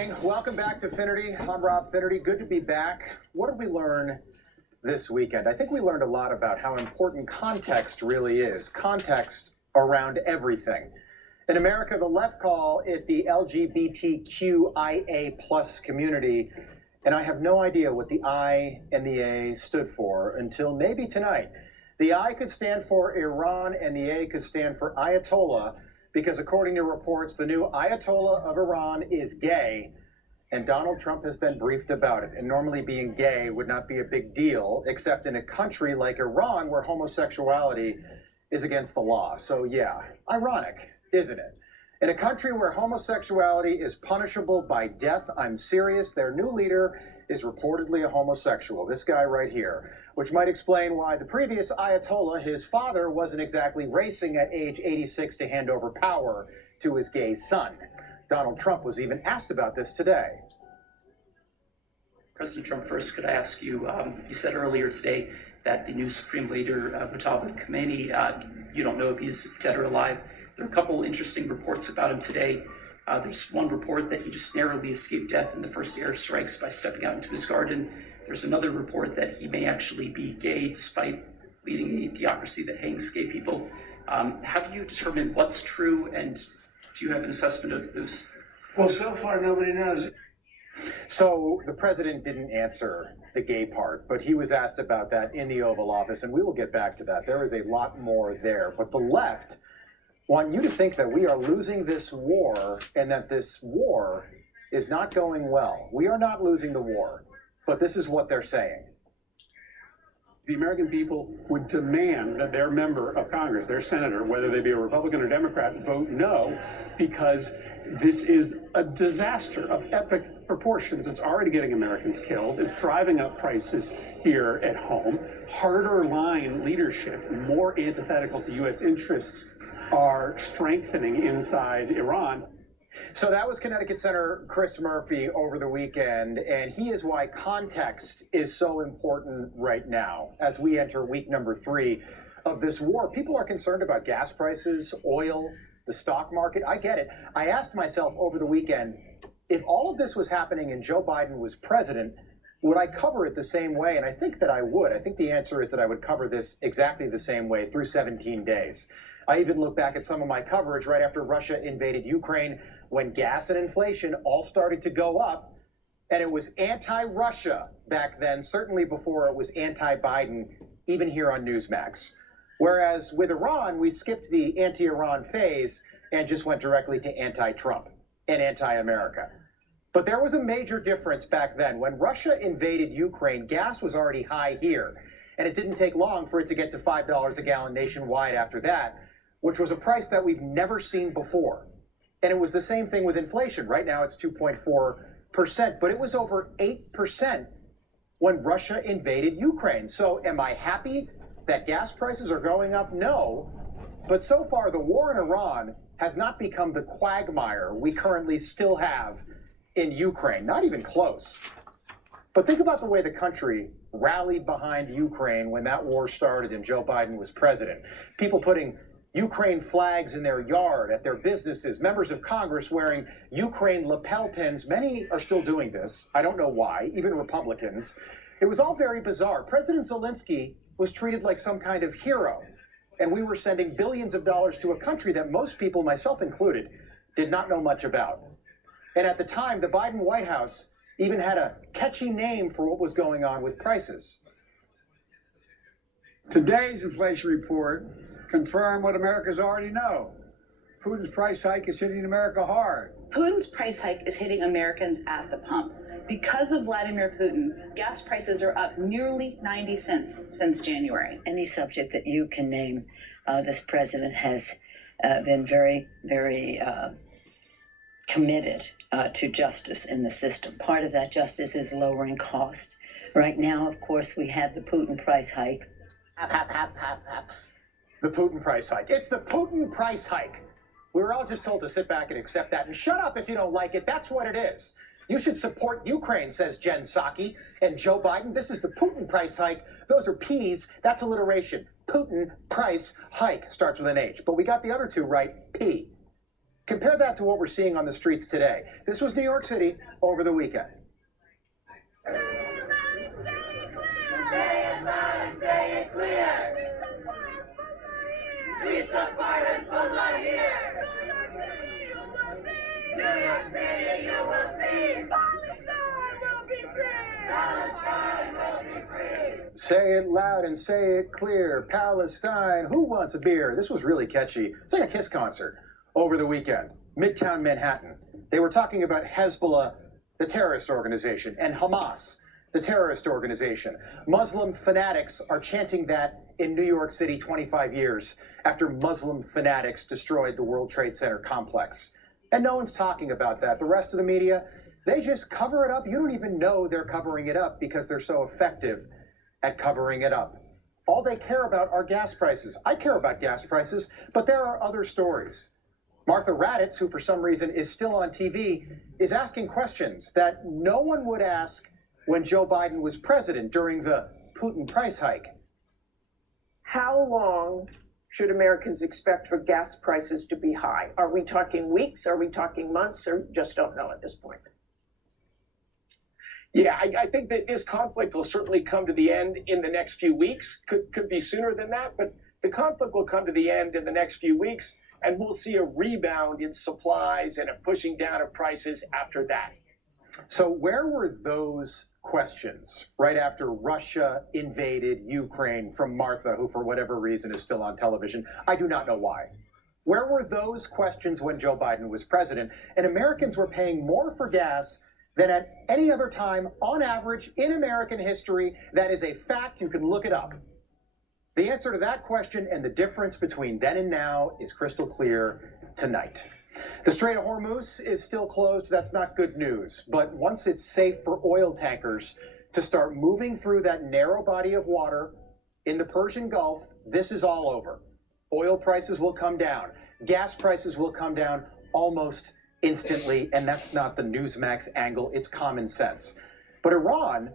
evening. Welcome back to Finnerty. I'm Rob Finnerty. Good to be back. What did we learn this weekend? I think we learned a lot about how important context really is. Context around everything. In America, the left call it the LGBTQIA plus community, and I have no idea what the I and the A stood for until maybe tonight. The I could stand for Iran and the A could stand for Ayatollah, because according to reports, the new Ayatollah of Iran is gay, and Donald Trump has been briefed about it. And normally being gay would not be a big deal, except in a country like Iran where homosexuality is against the law. So yeah, ironic, isn't it? In a country where homosexuality is punishable by death, I'm serious, their new leader is reportedly a homosexual, this guy right here, which might explain why the previous Ayatollah, his father, wasn't exactly racing at age 86 to hand over power to his gay son. Donald Trump was even asked about this today. President Trump, first, could I ask you, you said earlier today that the new Supreme Leader, Muhammad Khomeini, you don't know if he's dead or alive. There are a couple interesting reports about him today. There's one report that he just narrowly escaped death in the first airstrikes by stepping out into his garden. There's another report that he may actually be gay despite leading a theocracy that hangs gay people. How do you determine what's true, and do you have an assessment of those? Well, so far nobody knows. So the president didn't answer the gay part, but he was asked about that in the Oval Office, and we will get back to that. There is a lot more there, but the left want you to think that we are losing this war and that this war is not going well. We are not losing the war, but this is what they're saying. The American people would demand that their member of Congress, their senator, whether they be a Republican or Democrat, vote no, because this is a disaster of epic proportions. It's already getting Americans killed. It's driving up prices here at home. Harder line leadership, more antithetical to U.S. interests, are strengthening inside Iran. So that was Connecticut Senator Chris Murphy over the weekend, and he is why context is so important right now as we enter week number 3 of this war. People are concerned about gas prices, oil, the stock market. I get it. I asked myself over the weekend, if all of this was happening and Joe Biden was president, would I cover it the same way? And I think that I would. I think the answer is that I would cover this exactly the same way through 17 days. I even look back at some of my coverage right after Russia invaded Ukraine, when gas and inflation all started to go up, and it was anti-Russia back then, certainly before it was anti-Biden, even here on Newsmax. Whereas with Iran, we skipped the anti-Iran phase and just went directly to anti-Trump and anti-America. But there was a major difference back then. When Russia invaded Ukraine, gas was already high here, and it didn't take long for it to get to $5 a gallon nationwide after that, which was a price that we've never seen before. And it was the same thing with inflation. Right now it's 2.4%, but it was over 8% when Russia invaded Ukraine. So am I happy that gas prices are going up? No. But so far, the war in Iran has not become the quagmire we currently still have in Ukraine. Not even close. But think about the way the country rallied behind Ukraine when that war started and Joe Biden was president. People putting Ukraine flags in their yard, at their businesses, members of Congress wearing Ukraine lapel pins. Many are still doing this. I don't know why, even Republicans. It was all very bizarre. President Zelensky was treated like some kind of hero, and we were sending billions of dollars to a country that most people, myself included, did not know much about. And at the time, the Biden White House even had a catchy name for what was going on with prices. Today's inflation report confirmed what Americans already know. Putin's price hike is hitting America hard. Putin's price hike is hitting Americans at the pump. Because of Vladimir Putin, gas prices are up nearly 90 cents since January. Any subject that you can name, this president has been very, very committed to justice in the system. Part of that justice is lowering cost. Right now, of course, we have the Putin price hike. The Putin price hike. It's the Putin price hike. We were all just told to sit back and accept that and shut up if you don't like it. That's what it is. You should support Ukraine, says Jen Psaki. And Joe Biden, this is the Putin price hike. Those are P's. That's alliteration. Putin price hike starts with an H. But we got the other two right, P. Compare that to what we're seeing on the streets today. This was New York City over the weekend. Say it loud and say it clear. We support Hezbollah here. New York City, you will see. Palestine will be free. Palestine will be free. Say it loud and say it clear. Palestine, who wants a beer? This was really catchy. It's like a Kiss concert over the weekend. Midtown Manhattan. They were talking about Hezbollah, the terrorist organization, and Hamas, the terrorist organization. Muslim fanatics are chanting that in New York City 25 years after Muslim fanatics destroyed the World Trade Center complex. And no one's talking about that. The rest of the media, they just cover it up. You don't even know they're covering it up because they're so effective at covering it up. All they care about are gas prices. I care about gas prices, but there are other stories. Martha Raddatz, who for some reason is still on TV, is asking questions that no one would ask when Joe Biden was president during the Putin price hike. How long should Americans expect for gas prices to be high? Are we talking weeks? Are we talking months? Or just don't know at this point? Yeah, I think that this conflict will certainly come to the end in the next few weeks. Could be sooner than that, but the conflict will come to the end in the next few weeks, and we'll see a rebound in supplies and a pushing down of prices after that. So where were those questions right after Russia invaded Ukraine from Martha, who for whatever reason is still on television? I do not know why. Where were those questions when Joe Biden was president? And Americans were paying more for gas than at any other time on average in American history. That is a fact. You can look it up. The answer to that question and the difference between then and now is crystal clear tonight. The Strait of Hormuz is still closed. That's not good news. But once it's safe for oil tankers to start moving through that narrow body of water in the Persian Gulf, this is all over. Oil prices will come down. Gas prices will come down almost instantly. And that's not the Newsmax angle. It's common sense. But Iran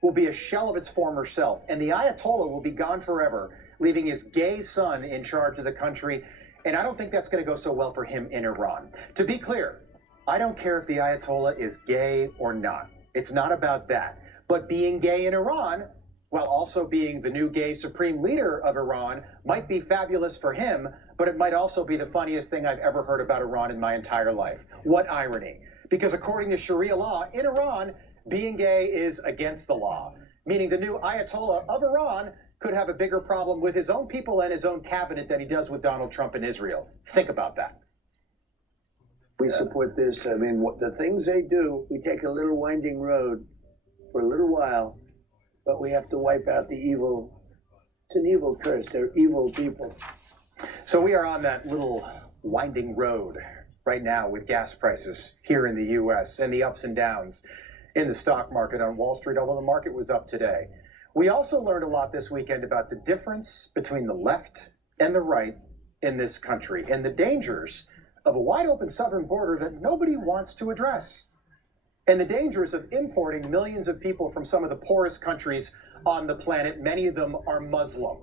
will be a shell of its former self. And the Ayatollah will be gone forever, leaving his gay son in charge of the country. And I don't think that's going to go so well for him in Iran. To be clear, I don't care if the Ayatollah is gay or not. It's not about that. But being gay in Iran, while also being the new gay supreme leader of Iran, might be fabulous for him, but it might also be the funniest thing I've ever heard about Iran in my entire life. What irony. Because according to Sharia law in Iran, being gay is against the law, meaning the new Ayatollah of Iran could have a bigger problem with his own people and his own cabinet than he does with Donald Trump in Israel. Think about that. We support this. I mean, the things they do, we take a little winding road for a little while, but we have to wipe out the evil. It's an evil curse. They're evil people. So we are on that little winding road right now with gas prices here in the U.S. and the ups and downs in the stock market on Wall Street, although the market was up today. We also learned a lot this weekend about the difference between the left and the right in this country and the dangers of a wide open southern border that nobody wants to address, and the dangers of importing millions of people from some of the poorest countries on the planet. Many of them are Muslim.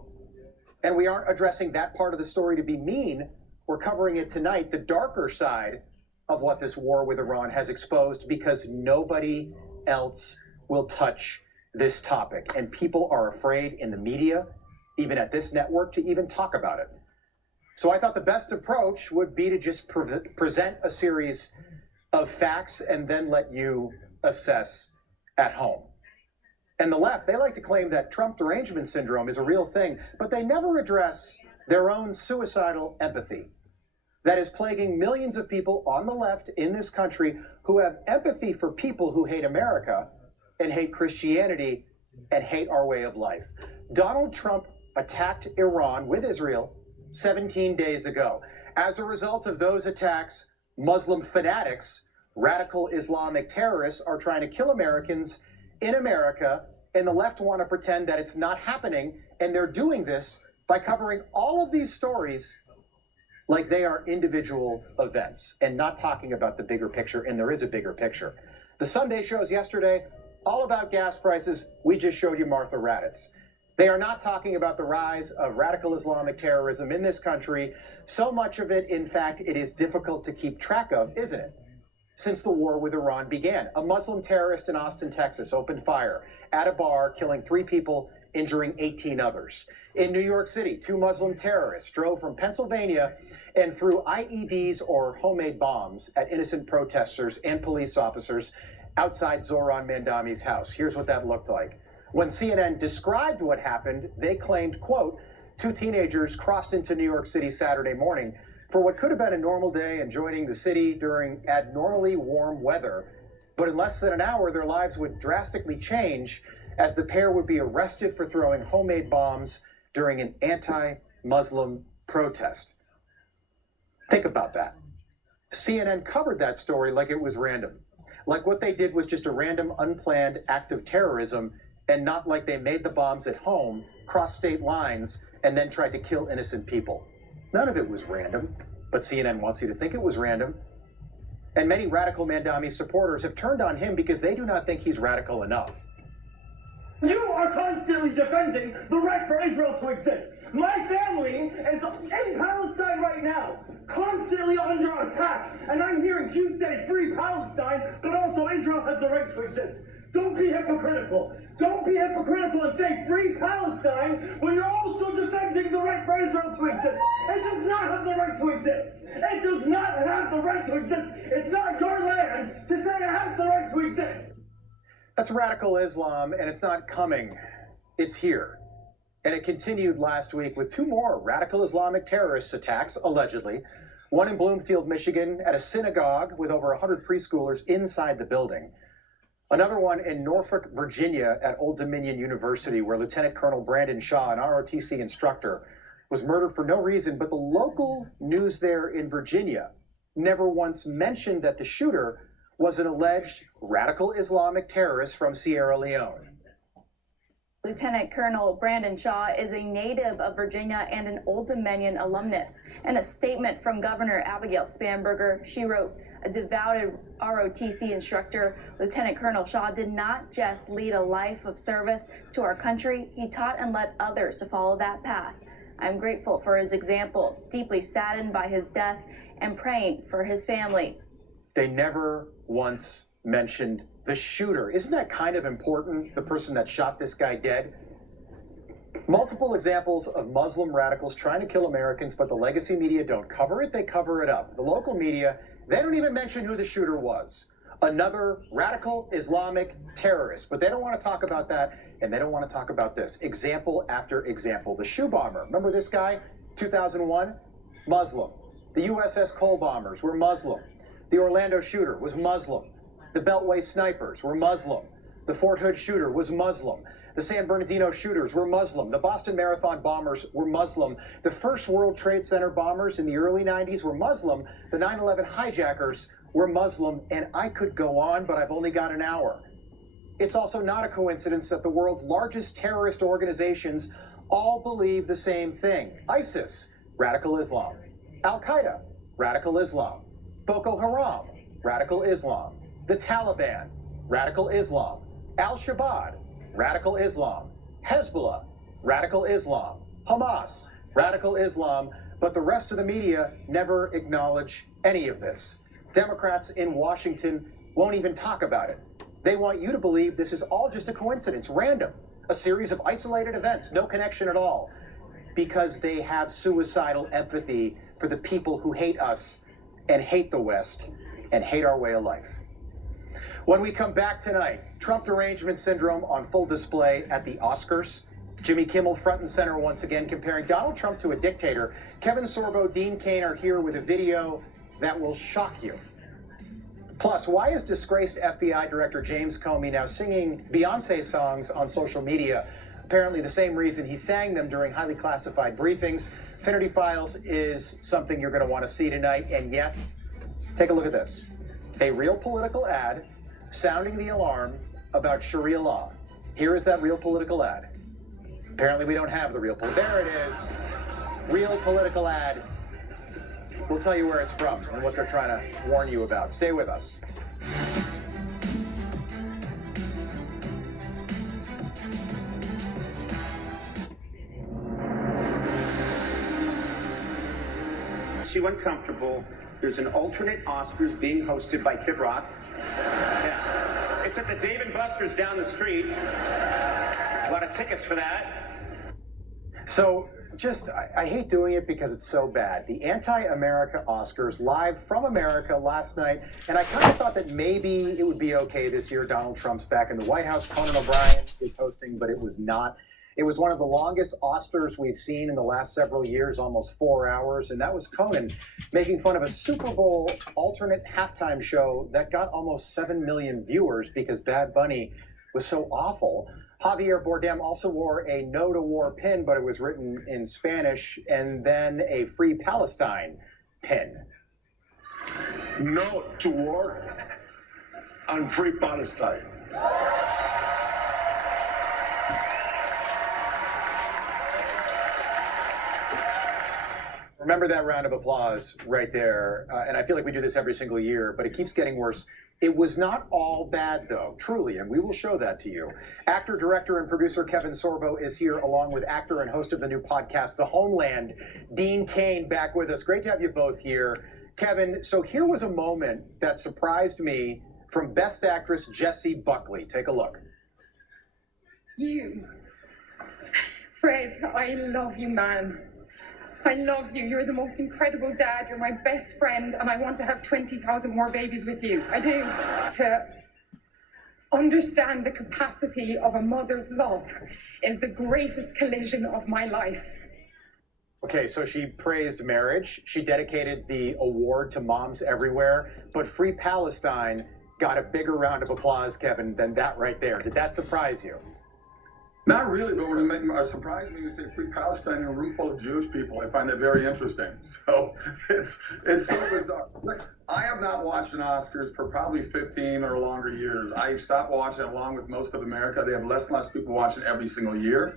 And we aren't addressing that part of the story to be mean. We're covering it tonight, the darker side of what this war with Iran has exposed, because nobody else will touch this topic. And people are afraid in the media, even at this network, to even talk about it. So I thought the best approach would be to just present a series of facts and then let you assess at home. And the left, they like to claim that Trump derangement syndrome is a real thing, but they never address their own suicidal empathy that is plaguing millions of people on the left in this country who have empathy for people who hate America and hate Christianity and hate our way of life. Donald Trump attacked Iran with Israel 17 days ago. As a result of those attacks, Muslim fanatics, radical Islamic terrorists, are trying to kill Americans in America, and the left want to pretend that it's not happening, and they're doing this by covering all of these stories like they are individual events and not talking about the bigger picture, and there is a bigger picture. The Sunday shows yesterday, all about gas prices. We just showed you Martha Raddatz. They are not talking about the rise of radical Islamic terrorism in this country. So much of it, in fact, it is difficult to keep track of, isn't it? Since the war with Iran began, a Muslim terrorist in Austin, Texas, opened fire at a bar, killing 3 people, injuring 18 others. In New York City, 2 Muslim terrorists drove from Pennsylvania and threw IEDs or homemade bombs at innocent protesters and police officers outside Zohran Mandami's house. Here's what that looked like. When CNN described what happened, they claimed, quote, 2 teenagers crossed into New York City Saturday morning for what could have been a normal day and joining the city during abnormally warm weather. But in less than an hour, their lives would drastically change as the pair would be arrested for throwing homemade bombs during an anti-Muslim protest. Think about that. CNN covered that story like it was random. Like what they did was just a random, unplanned act of terrorism, and not like they made the bombs at home, crossed state lines, and then tried to kill innocent people. None of it was random, but CNN wants you to think it was random. And many radical Mandami supporters have turned on him because they do not think he's radical enough. You are constantly defending the right for Israel to exist. My family is in Palestine right now, constantly under attack, and I'm hearing you say free Palestine, but also Israel has the right to exist. Don't be hypocritical. Don't be hypocritical and say free Palestine when you're also defending the right for Israel to exist. It does not have the right to exist. It does not have the right to exist. It's not your land to say it has the right to exist. That's radical Islam, and it's not coming. It's here. And it continued last week with 2 more radical Islamic terrorist attacks, allegedly. One in Bloomfield, Michigan, at a synagogue with over 100 preschoolers inside the building. Another one in Norfolk, Virginia, at Old Dominion University, where Lieutenant Colonel Brandon Shaw, an ROTC instructor, was murdered for no reason, but the local news there in Virginia never once mentioned that the shooter was an alleged radical Islamic terrorist from Sierra Leone. Lieutenant Colonel Brandon Shaw is a native of Virginia and an Old Dominion alumnus. In a statement from Governor Abigail Spanberger, she wrote, a devoted ROTC instructor, Lieutenant Colonel Shaw did not just lead a life of service to our country, he taught and led others to follow that path. I'm grateful for his example, deeply saddened by his death, and praying for his family. They never once mentioned the shooter. Isn't that kind of important, the person that shot this guy dead? Multiple examples of Muslim radicals trying to kill Americans, but the legacy media don't cover it, they cover it up. The local media, they don't even mention who the shooter was. Another radical Islamic terrorist, but they don't want to talk about that, and they don't want to talk about this. Example after example. The shoe bomber, remember this guy, 2001? Muslim. The USS Cole bombers were Muslim. The Orlando shooter was Muslim. The Beltway snipers were Muslim. The Fort Hood shooter was Muslim. The San Bernardino shooters were Muslim. The Boston Marathon bombers were Muslim. The first World Trade Center bombers in the early 90s were Muslim. The 9/11 hijackers were Muslim. And I could go on, but I've only got an hour. It's also not a coincidence that the world's largest terrorist organizations all believe the same thing. ISIS, radical Islam. Al-Qaeda, radical Islam. Boko Haram, radical Islam. The Taliban, radical Islam. Al-Shabaab, radical Islam. Hezbollah, radical Islam. Hamas, radical Islam. But the rest of the media never acknowledge any of this. Democrats in Washington won't even talk about it. They want you to believe this is all just a coincidence, random, a series of isolated events, no connection at all, because they have suicidal empathy for the people who hate us and hate the West and hate our way of life. When we come back tonight, Trump derangement syndrome on full display at the Oscars. Jimmy Kimmel front and center once again, comparing Donald Trump to a dictator. Kevin Sorbo, Dean Cain are here with a video that will shock you. Plus, why is disgraced FBI Director James Comey now singing Beyonce songs on social media? Apparently the same reason he sang them during highly classified briefings. Finnerty Files is something you're going to want to see tonight. And yes, take a look at this. A real political ad sounding the alarm about Sharia law. Here is that real political ad. Apparently we don't have the real political. There it is. Real political ad. We'll tell you where it's from and what they're trying to warn you about. Stay with us. you uncomfortable, there's an alternate Oscars being hosted by Kid Rock. Yeah. It's at the Dave & Buster's down the street. A lot of tickets for that. So, I hate doing it because it's so bad. The Anti-America Oscars live from America last night, and I kind of thought that maybe it would be okay this year. Donald Trump's back in the White House. Conan O'Brien is hosting, but it was not. It was one of the longest Oscars we've seen in the last several years, almost 4 hours, and that was Conan making fun of a Super Bowl alternate halftime show that got almost 7 million viewers because Bad Bunny was so awful. Javier Bardem also wore a No to War pin, but it was written in Spanish, and then a Free Palestine pin. No to war and Free Palestine. Remember that round of applause right there, and I feel like we do this every single year, but it keeps getting worse. It was not all bad, though, truly, and we will show that to you. Actor, director, and producer Kevin Sorbo is here, along with actor and host of the new podcast, The Homeland, Dean Cain, back with us. Great to have you both here. Kevin, so here was a moment that surprised me from Best Actress Jessie Buckley. Take a look. You. Fred, I love you, man. I love you. You're the most incredible dad. You're my best friend, and I want to have 20,000 more babies with you. I do. To understand the capacity of a mother's love is the greatest collision of my life. Okay, so she praised marriage. She dedicated the award to moms everywhere, but Free Palestine got a bigger round of applause, Kevin, than that right there. Did that surprise you? Not really, but what it surprised me was say Free Palestine in a room full of Jewish people. I find that very interesting. So it's so bizarre. Look, I have not watched an Oscars for probably 15 or longer years. I stopped watching along with most of America. They have less and less people watching every single year.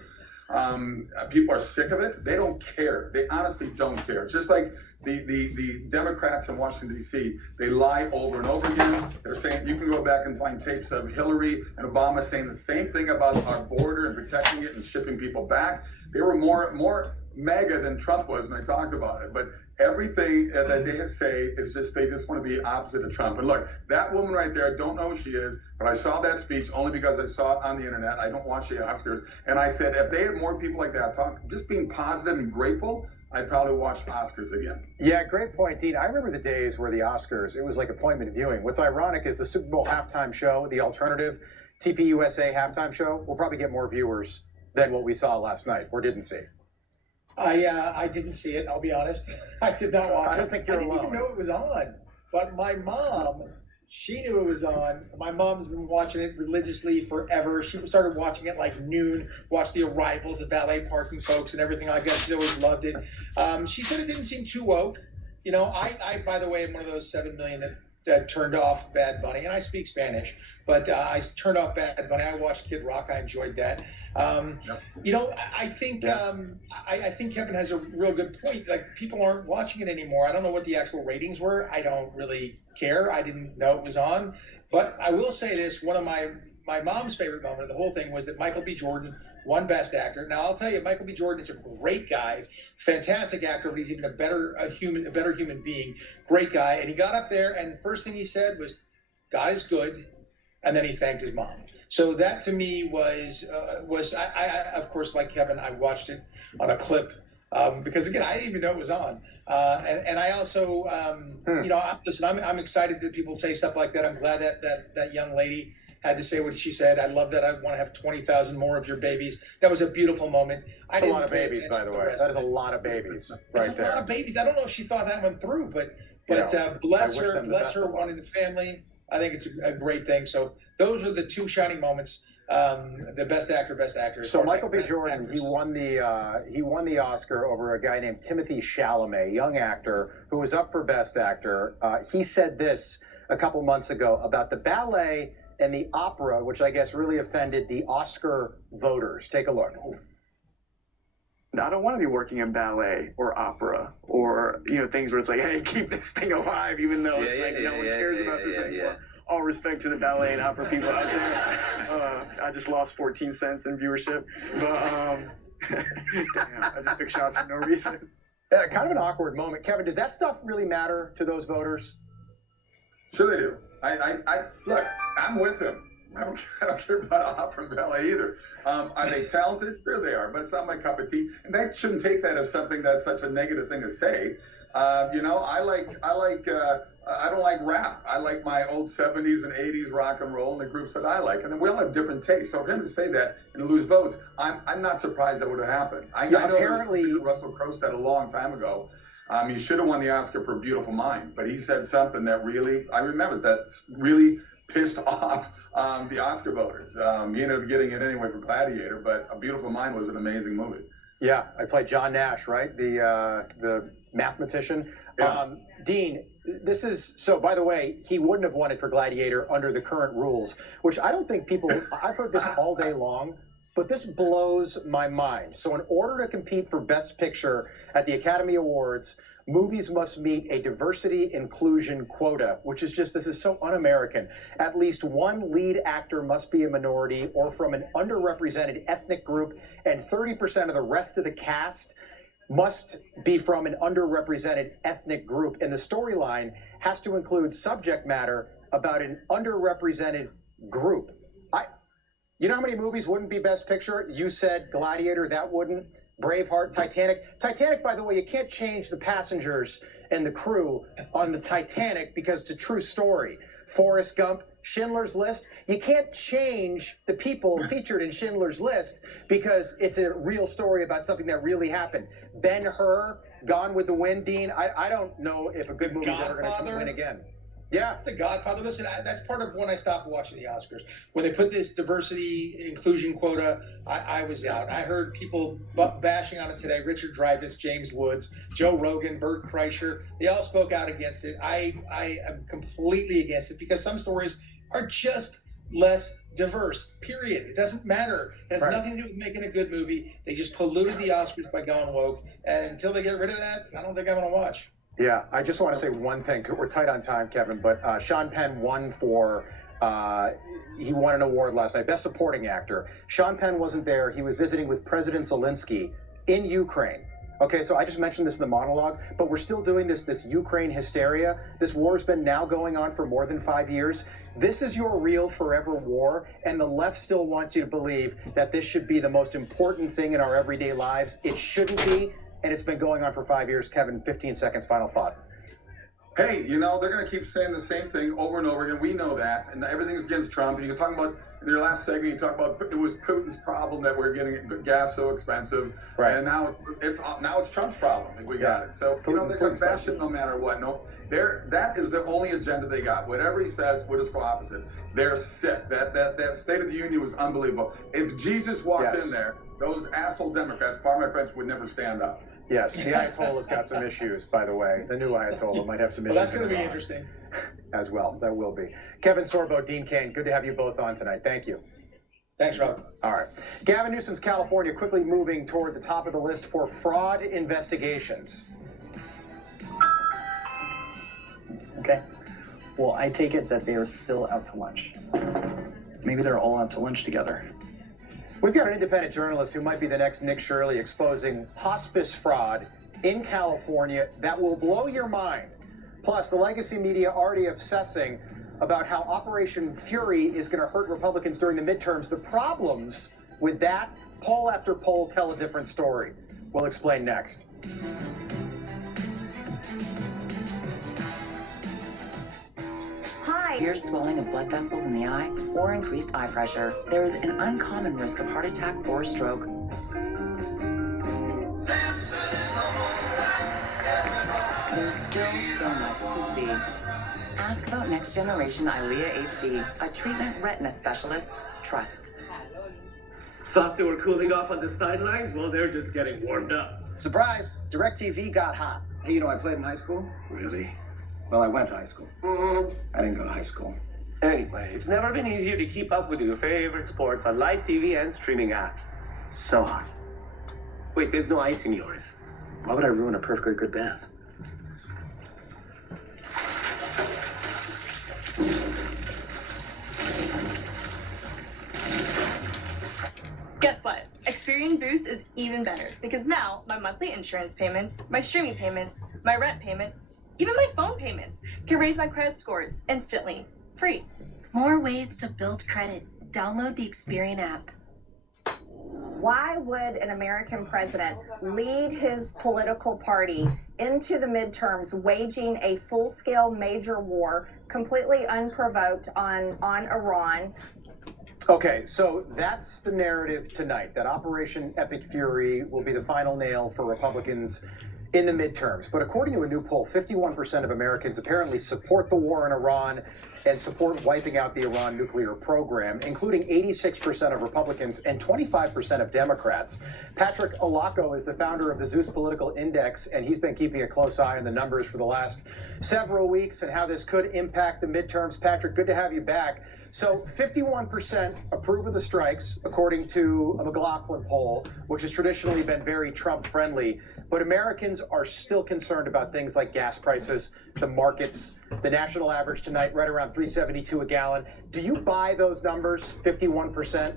People are sick of it. They don't care. They honestly don't care. Just like the Democrats in Washington, D.C., they lie over and over again. They're saying, you can go back and find tapes of Hillary and Obama saying the same thing about our border and protecting it and shipping people back. They were more MAGA than Trump was when they talked about it. But everything that they say is just, they just want to be opposite of Trump. And look, that woman right there, I don't know who she is, but I saw that speech only because I saw it on the internet. I don't watch the Oscars. And I said, if they had more people like that talk, just being positive and grateful, I'd probably watch Oscars again. Yeah, great point, Dean. I remember the days where the Oscars, it was like appointment viewing. What's ironic is the Super Bowl halftime show, the alternative TPUSA halftime show, will probably get more viewers than what we saw last night, or didn't see. I didn't see it, I'll be honest. I did not watch it. I don't think you're I didn't alone. even know it was on. But my mom, she knew it was on. My mom's been watching it religiously forever. She started watching it like noon, watched the arrivals, the valet parking folks and everything like that. She always loved it. She said it didn't seem too woke. You know, I by the way, am one of those 7 million that turned off Bad Bunny, and I speak Spanish, but I turned off Bad Bunny. I watched Kid Rock. I enjoyed that. You know, I think I think Kevin has a real good point. Like, people aren't watching it anymore. I don't know what the actual ratings were. I don't really care. I didn't know it was on. But I will say this: one of my mom's favorite moment of the whole thing was that Michael B. Jordan won Best Actor. Now, I'll tell you, Michael B. Jordan is a great guy, fantastic actor, but he's even a better human being, great guy. And he got up there, and the first thing he said was, "God is good," and then he thanked his mom. So that to me was I of course, like Kevin, I watched it on a clip because again, I didn't even know it was on. And I also, you know, listen, I'm excited that people say stuff like that. I'm glad that young lady had to say what she said. I love that. I want to have 20,000 more of your babies. That was a beautiful moment. That's a lot of babies, by the way. That is a lot of babies right there. It's a lot of babies. I don't know if she thought that went through, but bless her wanting the family. I think it's a great thing. So those are the two shining moments. The Best Actor. So Michael B. Jordan, he won the Oscar over a guy named Timothée Chalamet, young actor who was up for Best Actor. He said this a couple months ago about the ballet and the opera, which I guess really offended the Oscar voters. Take a look. I don't want to be working in ballet or opera or, you know, things where it's like, hey, keep this thing alive, even though no one cares about this anymore. All respect to the ballet and opera people out there. I just lost 14 cents in viewership, but damn, I just took shots for no reason. Kind of an awkward moment. Kevin, does that stuff really matter to those voters? Sure they do. I look, I'm with him. I don't care about opera and ballet either. Are they talented? Sure they are, but it's not my cup of tea. And they shouldn't take that as something that's such a negative thing to say. I don't like rap. I like my old 70s and 80s rock and roll and the groups that I like. And then we all have different tastes. So for him to say that and to lose votes, I'm not surprised that would have happened. I know apparently Russell Crowe said a long time ago, he should have won the Oscar for Beautiful Mind, but he said something that really, I remember, that really pissed off the Oscar voters. He ended up getting it anyway for Gladiator, but A Beautiful Mind was an amazing movie. Yeah, I played John Nash, right? The mathematician. Yeah. Dean, this is, so by the way, he wouldn't have won it for Gladiator under the current rules, which I don't think people, I've heard this all day long, but this blows my mind. So in order to compete for Best Picture at the Academy Awards, movies must meet a diversity inclusion quota, which is just, this is so un-American. At least one lead actor must be a minority or from an underrepresented ethnic group, and 30% of the rest of the cast must be from an underrepresented ethnic group. And the storyline has to include subject matter about an underrepresented group. You know how many movies wouldn't be Best Picture? You said Gladiator, that wouldn't. Braveheart, Titanic. Titanic, by the way, you can't change the passengers and the crew on the Titanic because it's a true story. Forrest Gump, Schindler's List. You can't change the people featured in Schindler's List because it's a real story about something that really happened. Ben-Hur, Gone with the Wind, Dean. I don't know if a good movie's ever going to win again. Yeah. The Godfather. Listen, that's part of when I stopped watching the Oscars. When they put this diversity inclusion quota, I was out. I heard people bashing on it today. Richard Dreyfuss, James Woods, Joe Rogan, Bert Kreischer. They all spoke out against it. I am completely against it because some stories are just less diverse, period. It doesn't matter. It has nothing to do with making a good movie. They just polluted the Oscars by going woke. And until they get rid of that, I don't think I'm going to watch. Yeah, I just want to say one thing. We're tight on time, Kevin, but Sean Penn won for, he won an award last night, Best Supporting Actor. Sean Penn wasn't there. He was visiting with President Zelensky in Ukraine. Okay, so I just mentioned this in the monologue, but we're still doing this Ukraine hysteria. This war's been now going on for more than 5 years. This is your real forever war, and the left still wants you to believe that this should be the most important thing in our everyday lives. It shouldn't be. And it's been going on for 5 years. Kevin, 15 seconds, final thought. Hey, they're going to keep saying the same thing over and over again. We know that. And everything's against Trump. And you're talking about, in your last segment, you talked about it was Putin's problem that we're getting gas so expensive. Right. And now it's Trump's problem that we got it. So, they're going to bash it no matter what. No, that is the only agenda they got. Whatever he says, we'll just go opposite. They're sick. That State of the Union was unbelievable. If Jesus walked in there, those asshole Democrats, pardon my French, would never stand up. Yes, the Ayatollah's got some issues, by the way. The new Ayatollah might have some issues. Well, that's going to be interesting. As well, that will be. Kevin Sorbo, Dean Cain, good to have you both on tonight. Thank you. Thanks, Rob. All right. Gavin Newsom's California quickly moving toward the top of the list for fraud investigations. Okay. Well, I take it that they are still out to lunch. Maybe they're all out to lunch together. We've got an independent journalist who might be the next Nick Shirley exposing hospice fraud in California that will blow your mind. Plus, the legacy media already obsessing about how Operation Fury is going to hurt Republicans during the midterms. The problems with that, poll after poll tell a different story. We'll explain next. Severe swelling of blood vessels in the eye or increased eye pressure, there is an uncommon risk of heart attack or stroke. There's still so much to see. Ask about Next Generation Eylea HD, a treatment retina specialists trust. Thought they were cooling off on the sidelines? Well, they're just getting warmed up. Surprise! DirecTV got hot. Hey, I played in high school? Really? Well, I went to high school. I didn't go to high school. Anyway, it's never been easier to keep up with your favorite sports on live TV and streaming apps. So hot. Wait, there's no ice in yours. Why would I ruin a perfectly good bath? Guess what? Experience green boost is even better because now my monthly insurance payments, my streaming payments, my rent payments, even my phone payments can raise my credit scores instantly, free. More ways to build credit. Download the Experian app. Why would an American president lead his political party into the midterms waging a full-scale major war completely unprovoked on Iran? Okay, so that's the narrative tonight, that Operation Epic Fury will be the final nail for Republicans in the midterms. But according to a new poll, 51% of Americans apparently support the war in Iran and support wiping out the Iran nuclear program, including 86% of Republicans and 25% of Democrats. Patrick Alaco is the founder of the Zeus Political Index, and he's been keeping a close eye on the numbers for the last several weeks and how this could impact the midterms. Patrick, good to have you back. So 51% approve of the strikes, according to a McLaughlin poll, which has traditionally been very Trump-friendly. But Americans are still concerned about things like gas prices, the markets, the national average tonight, right around $3.72 a gallon. Do you buy those numbers, 51%?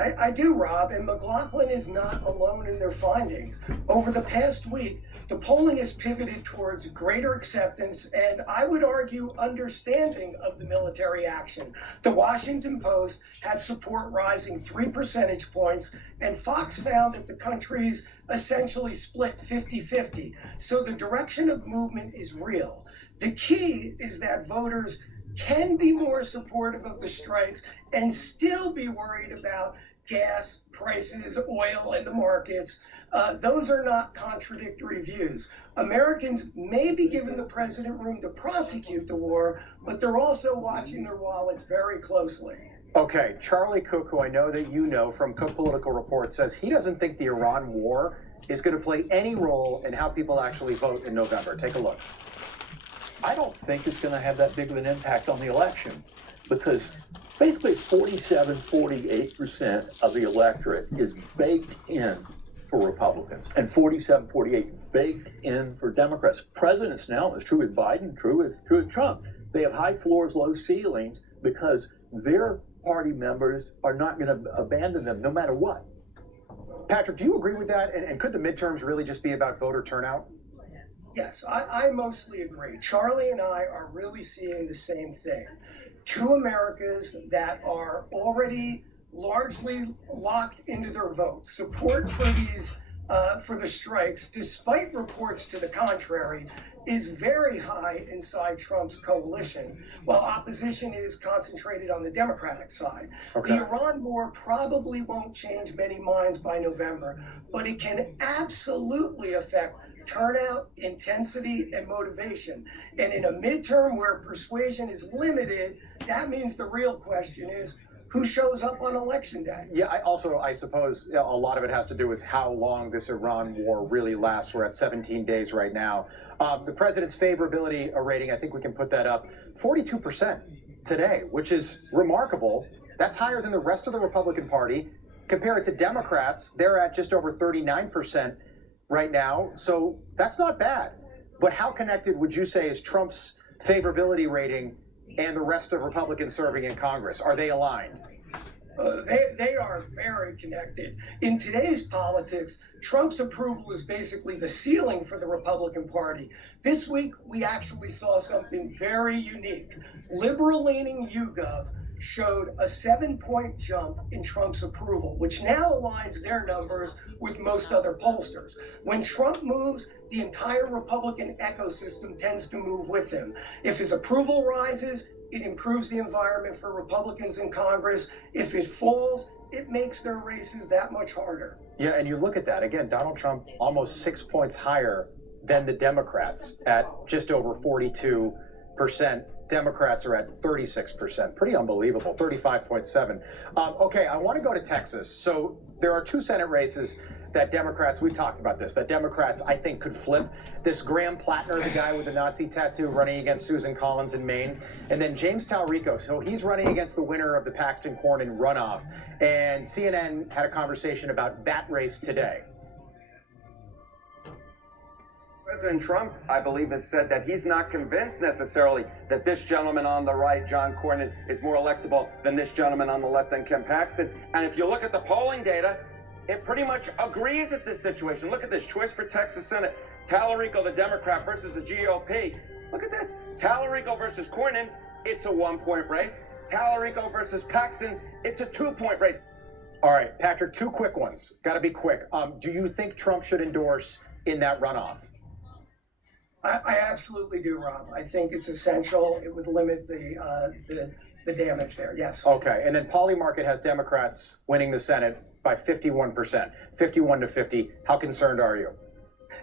I do, Rob, and McLaughlin is not alone in their findings. Over the past week, the polling has pivoted towards greater acceptance and, I would argue, understanding of the military action. The Washington Post had support rising 3 percentage points, and Fox found that the country's essentially split 50-50. So the direction of movement is real. The key is that voters can be more supportive of the strikes and still be worried about gas prices, oil, and the markets. Those are not contradictory views. Americans may be giving the president room to prosecute the war, but they're also watching their wallets very closely. Okay, Charlie Cook, who I know that you know from Cook Political Report, says he doesn't think the Iran war is going to play any role in how people actually vote in November. Take a look. I don't think it's going to have that big of an impact on the election because basically 47-48% of the electorate is baked in for Republicans and 47-48 baked in for Democrats. Presidents now, it's true with Biden, true with Trump. They have high floors, low ceilings because their party members are not going to abandon them no matter what. Patrick, do you agree with that? And could the midterms really just be about voter turnout? Yes, I mostly agree. Charlie and I are really seeing the same thing. Two Americas that are already largely locked into their votes. Support for these, for the strikes, despite reports to the contrary, is very high inside Trump's coalition, while opposition is concentrated on the Democratic side. Okay. The Iran war probably won't change many minds by November, but it can absolutely affect turnout, intensity, and motivation. And in a midterm where persuasion is limited, that means the real question is, who shows up on election day? Yeah, I suppose a lot of it has to do with how long this Iran war really lasts. We're at 17 days right now. The president's favorability rating, I think we can put that up, 42% today, which is remarkable. That's higher than the rest of the Republican Party. Compare it to Democrats, they're at just over 39% right now. So that's not bad. But how connected would you say is Trump's favorability rating and the rest of Republicans serving in Congress? Are they aligned? They are very connected. In today's politics, Trump's approval is basically the ceiling for the Republican Party. This week, we actually saw something very unique. Liberal-leaning YouGov showed a 7-point jump in Trump's approval, which now aligns their numbers with most other pollsters. When Trump moves, the entire Republican ecosystem tends to move with him. If his approval rises, it improves the environment for Republicans in Congress. If it falls, it makes their races that much harder. Yeah, and you look at that, again, Donald Trump almost 6 points higher than the Democrats at just over 42%. Democrats are at 36%. Pretty unbelievable, 35.7. Okay, I want to go to Texas. So there are two Senate races that Democrats, we've talked about this, that Democrats, I think, could flip. This Graham Plattner, the guy with the Nazi tattoo, running against Susan Collins in Maine. And then James Talrico, so he's running against the winner of the Paxton Cornyn runoff. And CNN had a conversation about that race today. President Trump, I believe, has said that he's not convinced necessarily that this gentleman on the right, John Cornyn, is more electable than this gentleman on the left, than Ken Paxton. And if you look at the polling data, it pretty much agrees at this situation. Look at this choice for Texas Senate. Tallarico, the Democrat, versus the GOP. Look at this. Tallarico versus Cornyn, it's a 1-point race. Tallarico versus Paxton, it's a 2-point race. All right, Patrick, 2 quick ones. Got to be quick. Do you think Trump should endorse in that runoff? I absolutely do, Rob. I think it's essential. It would limit the damage there. Yes. Okay, and then Polymarket has Democrats winning the Senate by 51%, 51 to 50. How concerned are you?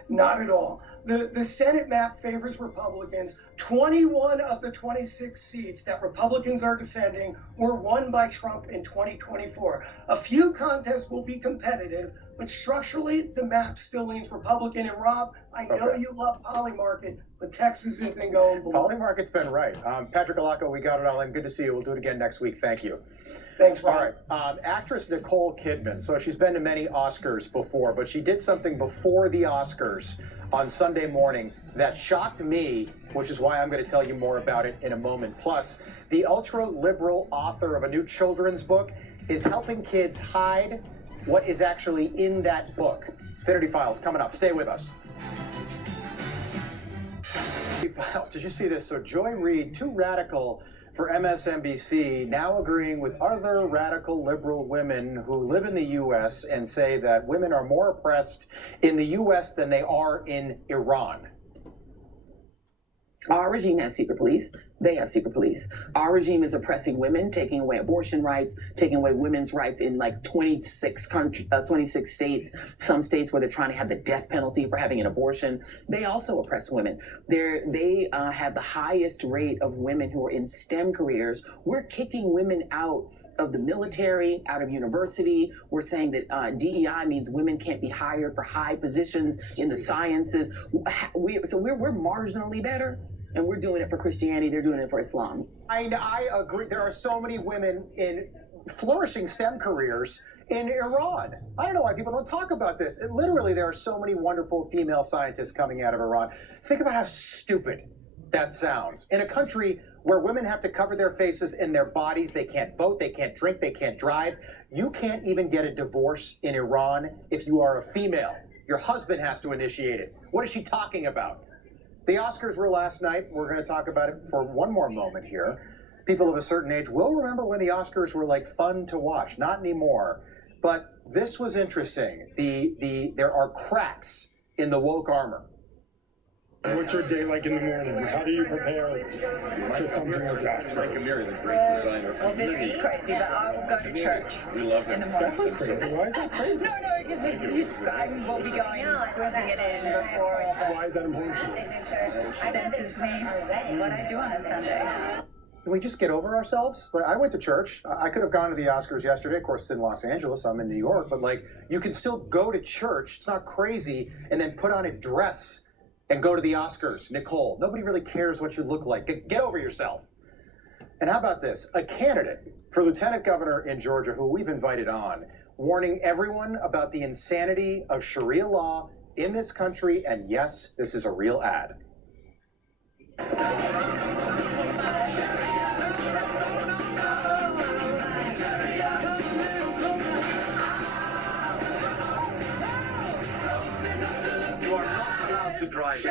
Not at all. The Senate map favors Republicans. 21 of the 26 seats that Republicans are defending were won by Trump in 2024. A few contests will be competitive, but structurally, the map still leans Republican. And Rob, I know you love Polymarket, but Texas has been going blue. Polymarket's been right. Patrick Alaco, we got it all in. Good to see you. We'll do it again next week. Thank you. Thanks, Rob. All right. Actress Nicole Kidman. So she's been to many Oscars before, but she did something before the Oscars on Sunday morning that shocked me, which is why I'm going to tell you more about it in a moment. Plus, the ultra-liberal author of a new children's book is helping kids hide what is actually in that book. Finnerty Files coming up. Stay with us. Files. Did you see this? So Joy Reid, too radical for MSNBC, now agreeing with other radical liberal women who live in the U.S. and say that women are more oppressed in the U.S. than they are in Iran. Our regime has secret police. They have secret police. Our regime is oppressing women, taking away abortion rights, taking away women's rights in like 26 states, some states where they're trying to have the death penalty for having an abortion. They also oppress women. They have the highest rate of women who are in STEM careers. We're kicking women out of the military, out of university. We're saying that DEI means women can't be hired for high positions in the sciences. So we're marginally better. And we're doing it for Christianity, they're doing it for Islam. I agree. There are so many women in flourishing STEM careers in Iran. I don't know why people don't talk about this. Literally, there are so many wonderful female scientists coming out of Iran. Think about how stupid that sounds. In a country where women have to cover their faces and their bodies, they can't vote, they can't drink, they can't drive. You can't even get a divorce in Iran if you are a female. Your husband has to initiate it. What is she talking about? The Oscars were last night. We're going to talk about it for one more moment here. People of a certain age will remember when the Oscars were like fun to watch. Not anymore. But this was interesting. There are cracks in the woke armor. What's your day like in the morning? How do you prepare for something like that? Mike Amiri, the great designer. Well, this is crazy, but I will go to church. We love him. In the morning. That's not crazy. Why is that crazy? No, because I will be going and squeezing it in before all the... Why is that important for you? Centers me. That's what I do on a Sunday. Can we just get over ourselves? Like, I went to church. I could have gone to the Oscars yesterday. Of course, it's in Los Angeles. I'm in New York. But, like, you can still go to church. It's not crazy. And then put on a dress and go to the Oscars. Nicole, nobody really cares what you look like. Get over yourself. And how about this? A candidate for lieutenant governor in Georgia, who we've invited on, warning everyone about the insanity of Sharia law in this country. And yes, this is a real ad. You are not allowed to drive.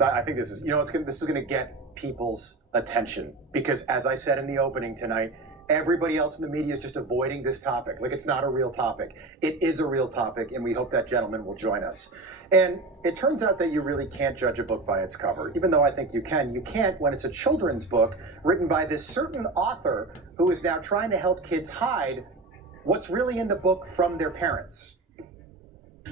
I think this is, this is going to get people's attention because, as I said in the opening tonight, everybody else in the media is just avoiding this topic. Like, it's not a real topic. It is a real topic, and we hope that gentleman will join us. And it turns out that you really can't judge a book by its cover, even though I think you can. You can't when it's a children's book written by this certain author who is now trying to help kids hide what's really in the book from their parents.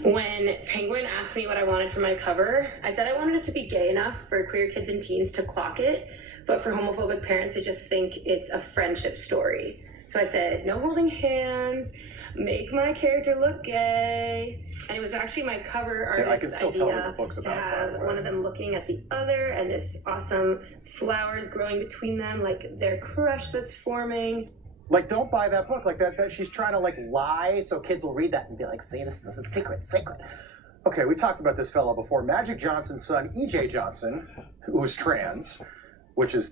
When Penguin asked me what I wanted for my cover, I said I wanted it to be gay enough for queer kids and teens to clock it, but for homophobic parents to just think it's a friendship story. So I said, no holding hands, make my character look gay. And it was actually my cover artist's idea to have one of them looking at the other and this awesome flowers growing between them, like their crush that's forming. Like, don't buy that book. Like, that she's trying to, like, lie so kids will read that and be like, see, this is a secret. Okay, we talked about this fella before. Magic Johnson's son, E.J. Johnson, who's trans,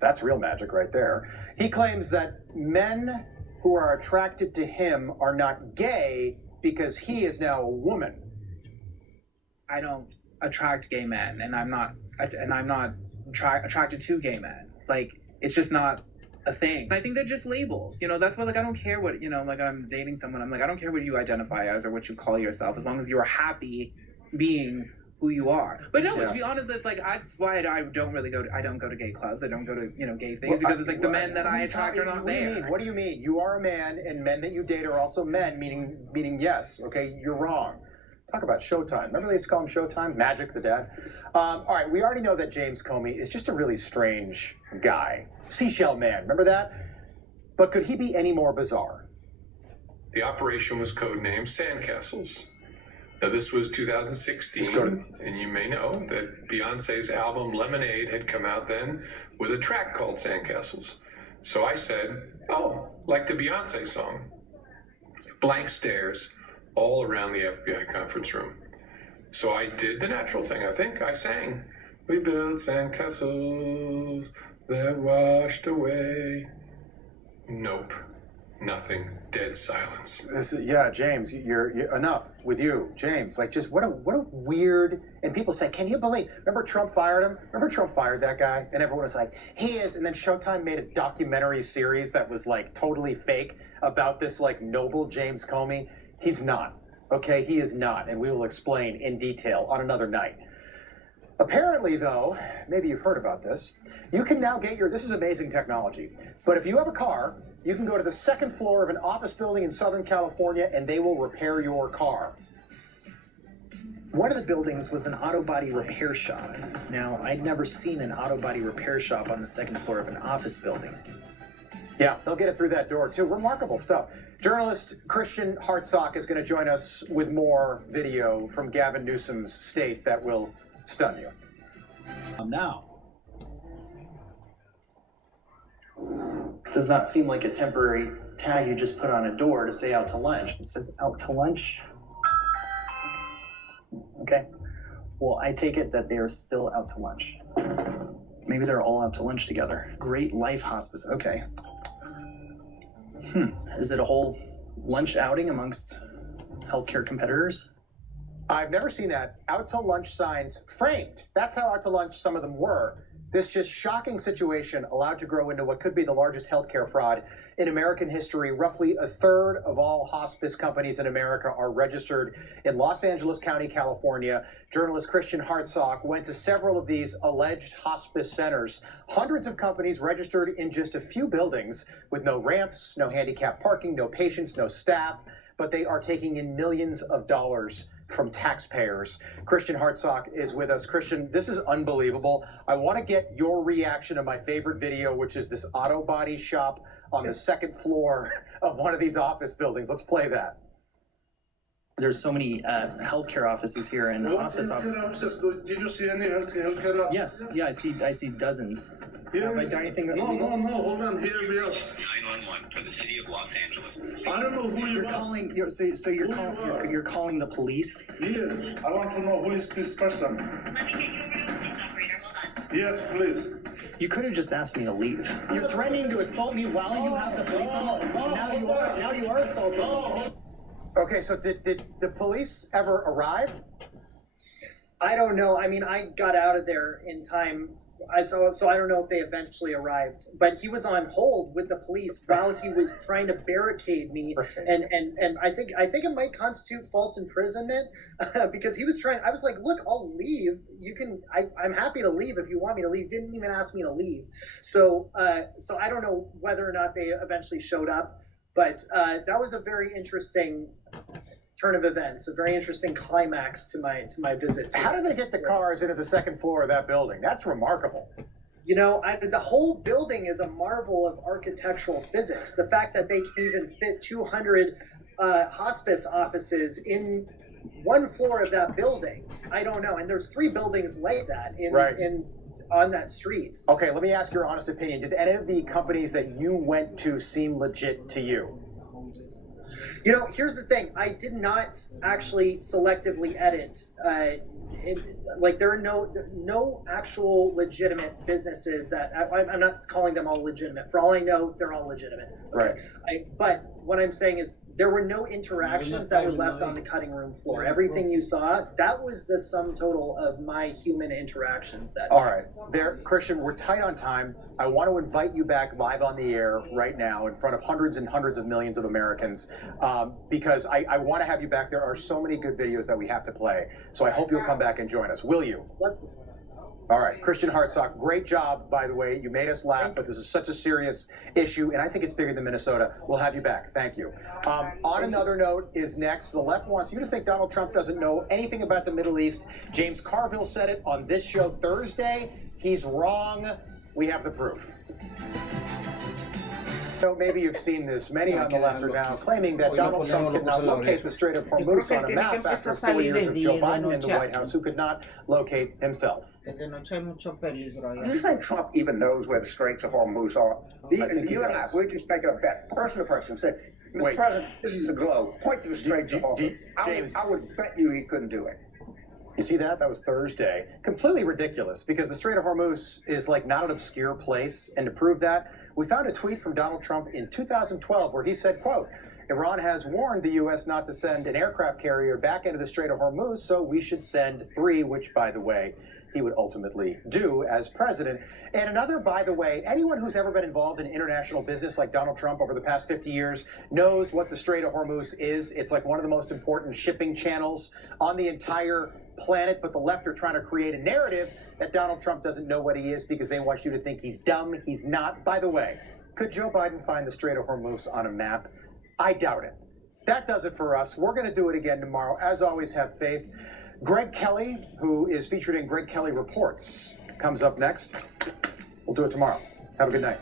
that's real magic right there. He claims that men who are attracted to him are not gay because he is now a woman. I don't attract gay men, and I'm not attracted to gay men. Like, it's just not a thing. I think they're just labels. You know, that's why, like, I don't care what, you know, like, I'm dating someone, I'm like, I don't care what you identify as or what you call yourself, as long as you're happy being who you are. But no, to be honest, it's like, that's why I don't go to gay clubs. I don't go to, you know, gay things, because it's like the men that I attract are not there. What do you mean? You are a man, and men that you date are also men, meaning yes. Okay, you're wrong. Talk about Showtime. Remember they used to call him Showtime? Magic, the dad. All right, we already know that James Comey is just a really strange guy. Seashell Man, remember that? But could he be any more bizarre? The operation was codenamed Sandcastles. Now, this was 2016, and you may know that Beyonce's album Lemonade had come out then with a track called Sandcastles. So I said, oh, like the Beyonce song. Blank stares all around the FBI conference room. So I did the natural thing, I think. I sang, we built sandcastles that washed away. Nope. Nothing. Dead silence. James, you're enough with you, James. Like, just what a weird. And people say, can you believe? Remember Trump fired him? Remember Trump fired that guy? And everyone was like, he is. And then Showtime made a documentary series that was like totally fake about this like noble James Comey. He's not. Okay, he is not, and we will explain in detail on another night. Apparently, though, maybe you've heard about this. You can now get this is amazing technology. But if you have a car, you can go to the second floor of an office building in Southern California, and they will repair your car. One of the buildings was an auto body repair shop. Now, I'd never seen an auto body repair shop on the second floor of an office building. Yeah, they'll get it through that door, too. Remarkable stuff. Journalist Christian Hartsock is going to join us with more video from Gavin Newsom's state that will stun you. Now. Does not seem like a temporary tag you just put on a door to say out to lunch. It says out to lunch. Okay. Well, I take it that they are still out to lunch. Maybe they're all out to lunch together. Great Life Hospice. Okay. Is it a whole lunch outing amongst healthcare competitors? I've never seen that. Out to lunch signs framed. That's how out to lunch some of them were. This just shocking situation allowed to grow into what could be the largest healthcare fraud in American history. Roughly a third of all hospice companies in America are registered in Los Angeles County, California. Journalist Christian Hartsock went to several of these alleged hospice centers. Hundreds of companies registered in just a few buildings with no ramps, no handicap parking, no patients, no staff, but they are taking in millions of dollars from taxpayers. Christian Hartsock is with us. Christian, this is unbelievable. I want to get your reaction to my favorite video, which is this auto body shop on the second floor of one of these office buildings. Let's play that. There's so many healthcare offices here and hospice offices. Did you see any healthcare offices? Yes, yeah, I see dozens. Have I done anything illegal? No, hold on, here we are. 911 for the city of Los Angeles. I don't know who you're calling. You're calling the police? Yes, I want to know who is this person. Yes, please. You could have just asked me to leave. You're threatening to assault me while you have the police on. Now you are assaulting. Okay, so did the police ever arrive? I don't know. I mean, I got out of there in time. So I don't know if they eventually arrived. But he was on hold with the police while he was trying to barricade me. And I think it might constitute false imprisonment because he was trying. I was like, look, I'll leave. You can. I'm happy to leave if you want me to leave. Didn't even ask me to leave. So I don't know whether or not they eventually showed up. But that was a very interesting turn of events, a very interesting climax to my visit. How did they get the cars into the second floor of that building? That's remarkable. You know, the whole building is a marvel of architectural physics. The fact that they can even fit 200 hospice offices in one floor of that building, I don't know. And there's 3 buildings like that on that street. Okay, let me ask your honest opinion. Did any of the companies that you went to seem legit to you? You know, here's the thing. I did not actually selectively edit. Like there are no actual legitimate businesses that I'm not calling them all legitimate. For all I know, they're all legitimate. Right. But what I'm saying is there were no interactions that were left on the cutting room floor. Everything you saw, that was the sum total of my human interactions that All right. There, Christian, we're tight on time. I want to invite you back live on the air right now in front of hundreds and hundreds of millions of Americans because I want to have you back. There are so many good videos that we have to play. So I hope you'll come back and join us. Will you? What? All right. Christian Hartsock, great job, by the way. You made us laugh, but this is such a serious issue, and I think it's bigger than Minnesota. We'll have you back. Thank you. On another note is next. The left wants you to think Donald Trump doesn't know anything about the Middle East. James Carville said it on this show Thursday. He's wrong. We have the proof. So maybe you've seen this. Many on the left are now claiming that Donald Trump could not locate the Strait of Hormuz on a map after 4 years of Joe Biden in the White House, who could not locate himself. You think Trump even knows where the Straits of Hormuz are? You and I, we're just making a bet, person to person. Say, Mr. President, this is the globe. Point to the Straits of Hormuz. James, I would bet you he couldn't do it. You see that? That was Thursday. Completely ridiculous because the Strait of Hormuz is like not an obscure place. And to prove that, we found a tweet from Donald Trump in 2012 where he said, quote, Iran has warned the U.S. not to send an aircraft carrier back into the Strait of Hormuz, so we should send 3, which, by the way, he would ultimately do as president. And another, by the way, anyone who's ever been involved in international business like Donald Trump over the past 50 years knows what the Strait of Hormuz is. It's like one of the most important shipping channels on the entire planet, but the left are trying to create a narrative that Donald Trump doesn't know what he is because they want you to think he's dumb. He's not. By the way, could Joe Biden find the Strait of Hormuz on a map? I doubt it. That does it for us. We're going to do it again tomorrow. As always, have faith. Greg Kelly, who is featured in Greg Kelly Reports, comes up next. We'll do it tomorrow. Have a good night.